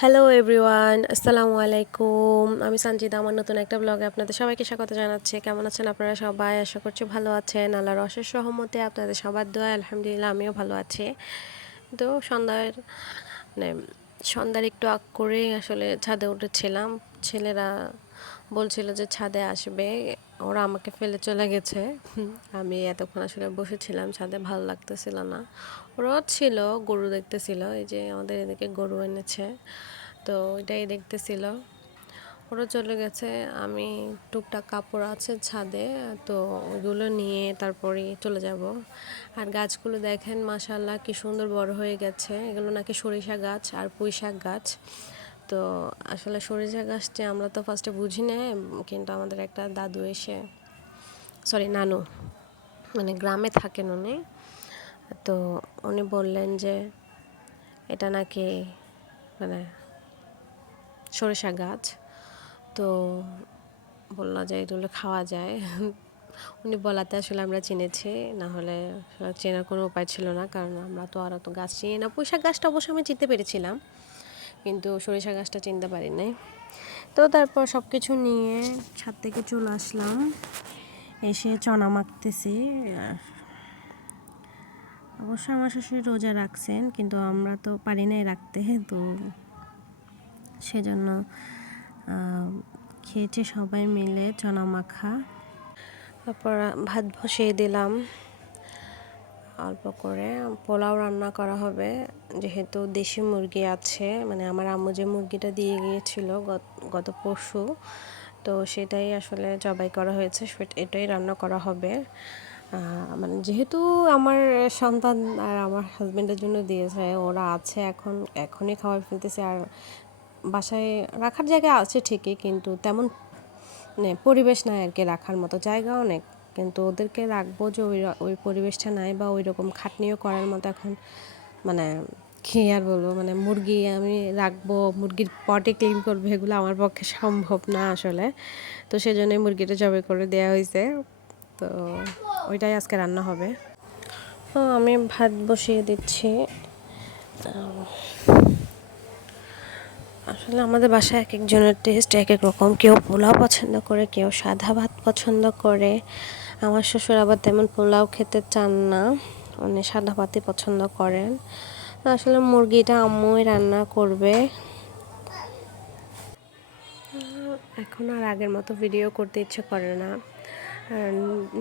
Hello everyone, আসসালামু আলাইকুম। আমি সঞ্জিদা, আমার নতুন একটা ব্লগে আপনাদের সবাইকে স্বাগত জানাচ্ছি। কেমন আছেন আপনারা সবাই? আশা করছি ভালো আছেন। আল্লাহর অশেষ রহমতে আপনাদের সবার দোয়া আলহামদুলিল্লাহ আমিও ভালো আছি। তো মানে সন্ধ্যার একটু আগ করে আসলে ছাদে উঠেছিলাম। ছেলেরা বলছিল যে ছাদে আসবে, ওরা আমাকে ফেলে চলে গেছে। আমি এতক্ষণ আসলে বসেছিলাম ছাদে, ভালো লাগতেছিল না। ওরাও ছিল, গরু দেখতেছিল, এই যে আমাদের এদিকে গরু এনেছে, তো ওইটাই দেখতেছিল। ওরা চলে গেছে, আমি টুকটাক কাপড় আছে ছাদে, তো ওইগুলো নিয়ে তারপরে চলে যাব। আর গাছগুলো দেখেন মাশাআল্লাহ কি সুন্দর বড় হয়ে গেছে। এগুলো নাকি সরিষা গাছ আর পুঁই শাক গাছ। তো আসলে সরিষা গাছটি আমরা তো ফার্স্টে বুঝি না, কিন্তু আমাদের একটা দাদু এসে, সরি নানু, মানে গ্রামে থাকেন উনি, তো উনি বললেন যে এটা নাকি মানে সরিষা গাছ। তো বললো যে এগুলো খাওয়া যায়। উনি বলাতে আসলে আমরা চিনেছি, না হলে চেনার কোনো উপায় ছিল না, কারণ আমরা তো আর অত গাছ চিনি না। পুঁই শাক গাছটা অবশ্য আমি চিনতে পেরেছিলাম, কিন্তু সরিষা গাছটা চিনতে পারি নাই। তো তারপর সব কিছু নিয়ে ছাদ থেকে চলে আসলাম, এসে চনা মাখতেছি। অবশ্য আমার শ্বশুর রোজা রাখছেন, কিন্তু আমরা তো পারি নাই রাখতে, তো সেজন্য খেয়েছে সবাই মিলে চনা মাখা। তারপর ভাত বসিয়ে দিলাম অল্প করে। পোলাও রান্না করা হবে, যেহেতু দেশি মুরগি আছে, মানে আমার আম্মু যে মুরগিটা দিয়ে গিয়েছিল গত পরশু, তো সেটাই আসলে জবাই করা হয়েছে, এটাই রান্না করা হবে। মানে যেহেতু আমার সন্তান আর আমার হাজব্যান্ডের জন্য দিয়েছে, ওরা আছে, এখনই খাবার ফেলতেছে। আর বাসায় রাখার জায়গা আছে ঠিকই, কিন্তু তেমন মানে পরিবেশ নাই আর কি, রাখার মতো জায়গা অনেক, কিন্তু ওদেরকে রাখবো যে ওই পরিবেশটা নাই, বা ওই রকম খাটনিও করার মতো এখন মানে কী আর বলবো, মানে মুরগি আমি রাখবো, মুরগির পটে ক্লিন করবো, এগুলো আমার পক্ষে সম্ভব না আসলে। তো সেজন্যই মুরগিটা জবাই করে দেওয়া হয়েছে, তো ওইটাই আজকে রান্না হবে। তো আমি ভাত বসিয়ে দিচ্ছি। আসলে আমাদের বাসায় এক একজনের টেস্ট এক এক রকম, কেউ পোলাও পছন্দ করে, কেউ সাদা ভাত পছন্দ করে। আমার শ্বশুর আবার তেমন পোলাও খেতে চান না, উনি সাদা ভাতই পছন্দ করেন। আসলে মুরগিটা আম্মুই রান্না করবে। এখন আর আগের মতো ভিডিও করতে ইচ্ছে করে না, আর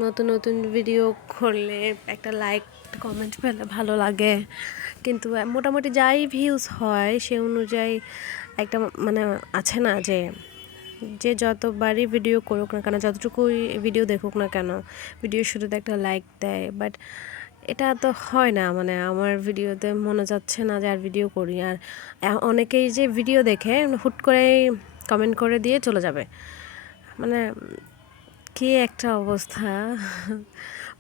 নতুন নতুন ভিডিও করলে একটা লাইক কমেন্ট পেলে ভালো লাগে, কিন্তু মোটামুটি যাই ভিউজ হয় সে অনুযায়ী একটা মানে আছে না, যে যে যতবারই ভিডিও করুক না কেন, যতটুকুই ভিডিও দেখুক না কেন, ভিডিও শুরুতে একটা লাইক দেয়, বাট এটা তো হয় না। মানে আমার ভিডিওতে মনে যাচ্ছে না যে আর ভিডিও করি। আর অনেকেই যে ভিডিও দেখে হুট করেই কমেন্ট করে দিয়ে চলে যাবে, মানে কী একটা অবস্থা।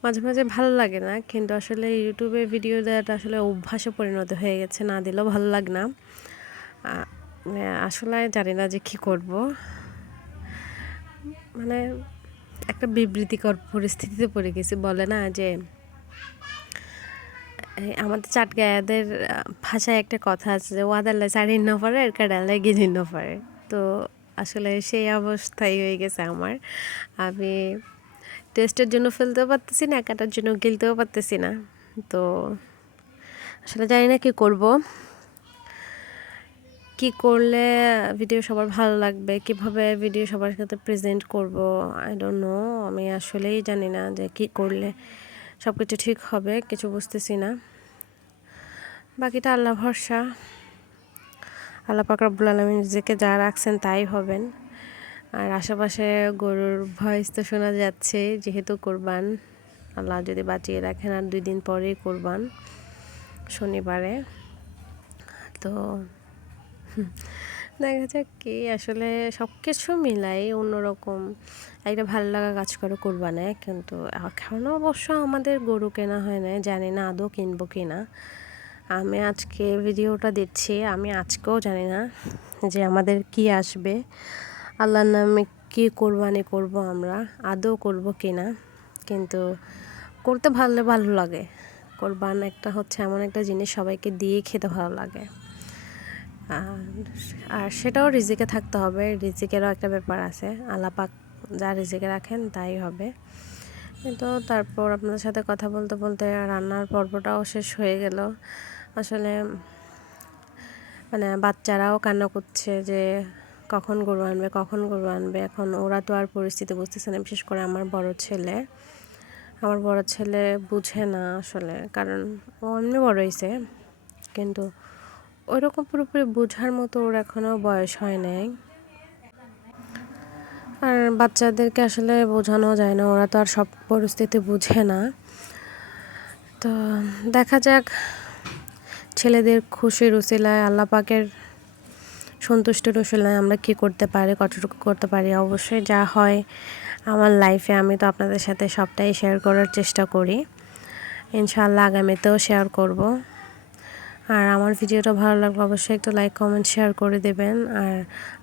মাঝে মাঝে ভালো লাগে না, কিন্তু আসলে ইউটিউবে ভিডিও দেওয়াটা আসলে অভ্যাসে পরিণত হয়ে গেছে, না দিলেও ভালো লাগে না। আসলে জানি না যে কী করব, মানে একটা বিবৃতিকর পরিস্থিতিতে পড়ে গেছি। বলে না যে আমাদের চাটগাঁয়াদের ভাষায় একটা কথা আছে যে ওয়াদাল্লাহ চারিন ন পারে আর কাডাল্লাহ গিজিন ন পারে। তো আসলে সেই অবস্থাই হয়ে গেছে আমার। আমি টেস্টের জন্য ফেলতেও পারতেছি না, কাটার জন্য গিলতেও পারতেছি না। তো আসলে জানি না কী করব, কী করলে ভিডিও সবার ভালো লাগবে, কীভাবে ভিডিও সবার সাথে প্রেজেন্ট করব, আই ডোন্ট নো। আমি আসলেই জানি না যে কী করলে সব কিছু ঠিক হবে, কিছু বুঝতেছি না। বাকিটা আল্লাহ ভরসা, আল্লাহ পাক রব্বুল আলামিন নিজেকে যা রাখছেন তাই হবেন। আর আশেপাশে গরুর ভয়েস তো শোনা যাচ্ছে, যেহেতু কোরবান, আল্লাহ যদি বাঁচিয়ে রাখেন আর 2 দিন পরেই কোরবান, শনিবারে। তো দেখা যাক কি, আসলে সব কিছু মিলাই অন্যরকম একটা ভালো লাগা কাজ করে কোরবানে। কিন্তু এখনও অবশ্য আমাদের গরু কেনা হয় না, জানি না আদৌ কিনবো কি না। আমি আজকে ভিডিওটা দিচ্ছি, আমি আজকেও জানি না যে আমাদের কি আসবে, আল্লাহর নামে কি কোরবানি করব, আমরা আদৌ করব কি না। কিন্তু করতে ভালো লাগে। কোরবান একটা হচ্ছে এমন একটা জিনিস, সবাইকে দিয়ে খেতে ভালো লাগে। আর আর সেটাও রিজিকে থাকতে হবে, রিজিকেরও একটা ব্যাপার আছে, আল্লাহ পাক যা রিজিকে রাখেন তাই হবে। তো তারপর আপনাদের সাথে কথা বলতে বলতে রান্নার পর্বটাও শেষ হয়ে গেল। আসলে মানে বাচ্চারাও কান্না করছে যে কখন গরু আনবে, কখন গরু আনবে। এখন ওরা তো আর পরিস্থিতি বুঝতেছে না, বিশেষ করে আমার বড় ছেলে বুঝে না আসলে, কারণ ও এমনি বড় হয়েছে, কিন্তু ওইরকম পুরোপুরি বোঝার মতো ওর এখনও বয়স হয় নাই। আর বাচ্চাদেরকে আসলে বোঝানো যায় না, ওরা তো আর সব পরিস্থিতি বুঝে না। তো দেখা যাক ছেলেদের খুশির উসিলায়, আল্লাহ পাকের সন্তুষ্টির উসিলায় আমরা কি করতে পারি, কতটুকু করতে পারি। অবশ্যই যা হয় আমার লাইফে আমি তো আপনাদের সাথে সবটাই শেয়ার করার চেষ্টা করি, ইনশাআল্লাহ আগামীতেও শেয়ার করব। আর আমার ভিডিওটা ভালো লাগলে অবশ্যই একটু লাইক কমেন্ট শেয়ার করে দেবেন। আর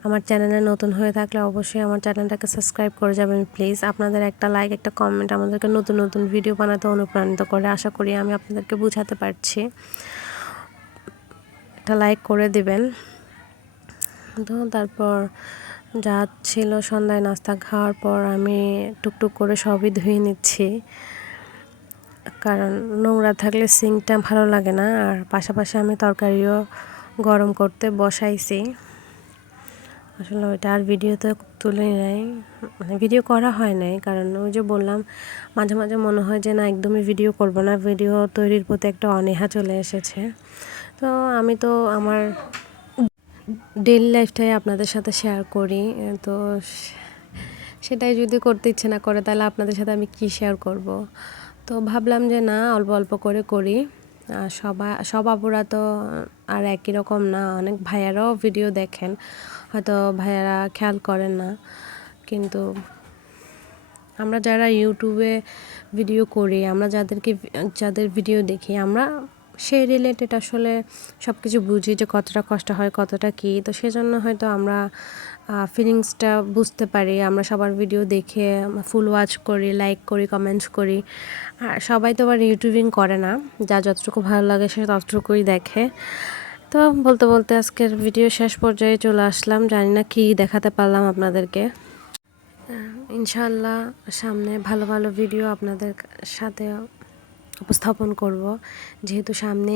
আমার চ্যানেলে নতুন হয়ে থাকলে অবশ্যই আমার চ্যানেলটাকে সাবস্ক্রাইব করে যাবেন প্লিজ। আপনাদের একটা লাইক, একটা কমেন্ট আমাদেরকে নতুন নতুন ভিডিও বানাতে অনুপ্রাণিত করে। আশা করি আমি আপনাদেরকে বোঝাতে পারছি, একটা লাইক করে দিবেন। তো তারপর যা ছিল সন্ধ্যায় নাস্তা খাওয়ার পর আমি টুকটুক করে সবই ধুয়ে নিচ্ছি, কারণ নোংরা থাকলে সিঙ্কটা ভালো লাগে না। আর পাশাপাশি আমি তরকারিও গরম করতে বসাইছি। আসলে ওইটা আর ভিডিওতে তুলে নাই, মানে ভিডিও করা হয় নাই, কারণ ওই যে বললাম মাঝে মাঝে মনে হয় যে না একদমই ভিডিও করব না, ভিডিও তৈরির প্রতি একটা অনীহা চলে এসেছে। তো আমি তো আমার ডেইলি লাইফটাই আপনাদের সাথে শেয়ার করি, তো সেটাই যদি করতে ইচ্ছে না করে তাহলে আপনাদের সাথে আমি কি শেয়ার করব। তো ভাবলাম যে না অল্প অল্প করে করি। সব আপুরা তো আর একই রকম না, অনেক ভাইয়ারাও ভিডিও দেখেন, হয়তো ভাইয়ারা খেয়াল করেন না, কিন্তু আমরা যারা ইউটিউবে ভিডিও করি, আমরা যাদের ভিডিও দেখি, আমরা সেই রিলেটেড আসলে সব কিছু বুঝি যে কতটা কষ্ট হয়, কতটা কী। তো সেজন্য হয়তো আমরা ফিলিংসটা বুঝতে পারি। আমরা সবার ভিডিও দেখে ফুল ওয়াচ করি, লাইক করি, কমেন্টস করি। আর সবাই তো আবার ইউটিউবিং করে না, যা যতটুকু ভালো লাগে সে ততটুকুই দেখে। তো বলতে বলতে আজকের ভিডিও শেষ পর্যায়ে চলে আসলাম, জানি না কি দেখাতে পারলাম আপনাদেরকে। ইনশাআল্লাহ সামনে ভালো ভালো ভিডিও আপনাদের সাথে উপস্থাপন করব, যেহেতু সামনে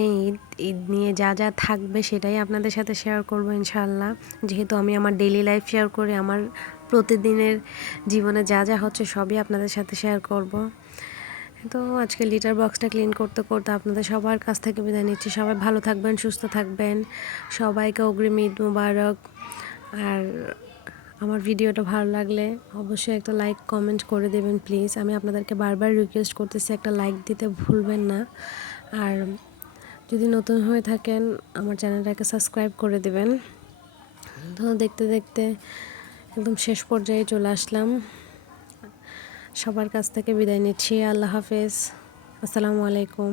ঈদ নিয়ে যা যা থাকবে সেটাই আপনাদের সাথে শেয়ার করব ইনশাআল্লাহ। যেহেতু আমি আমার ডেইলি লাইফ শেয়ার করি, আমার প্রতিদিনের জীবনে যা যা হচ্ছে সবই আপনাদের সাথে শেয়ার করব। তো আজকে লিটার বক্সটা ক্লিন করতে করতে আপনাদের সবার কাছ থেকে বিদায় নিচ্ছি। সবাই ভালো থাকবেন, সুস্থ থাকবেন, সবাইকে অগ্রিম ঈদ মুবারক। আর আমার ভিডিওটা ভালো লাগলে অবশ্যই একটা লাইক কমেন্ট করে দেবেন প্লিজ। আমি আপনাদেরকে বারবার রিকোয়েস্ট করতেছি, একটা লাইক দিতে ভুলবেন না। আর যদি নতুন হয়ে থাকেন আমার চ্যানেলটাকে সাবস্ক্রাইব করে দেবেন। তো দেখতে দেখতে একদম শেষ পর্যায়ে চলে আসলাম, সবার কাছ থেকে বিদায় নিচ্ছি। আল্লাহ হাফেজ, আসসালামু আলাইকুম।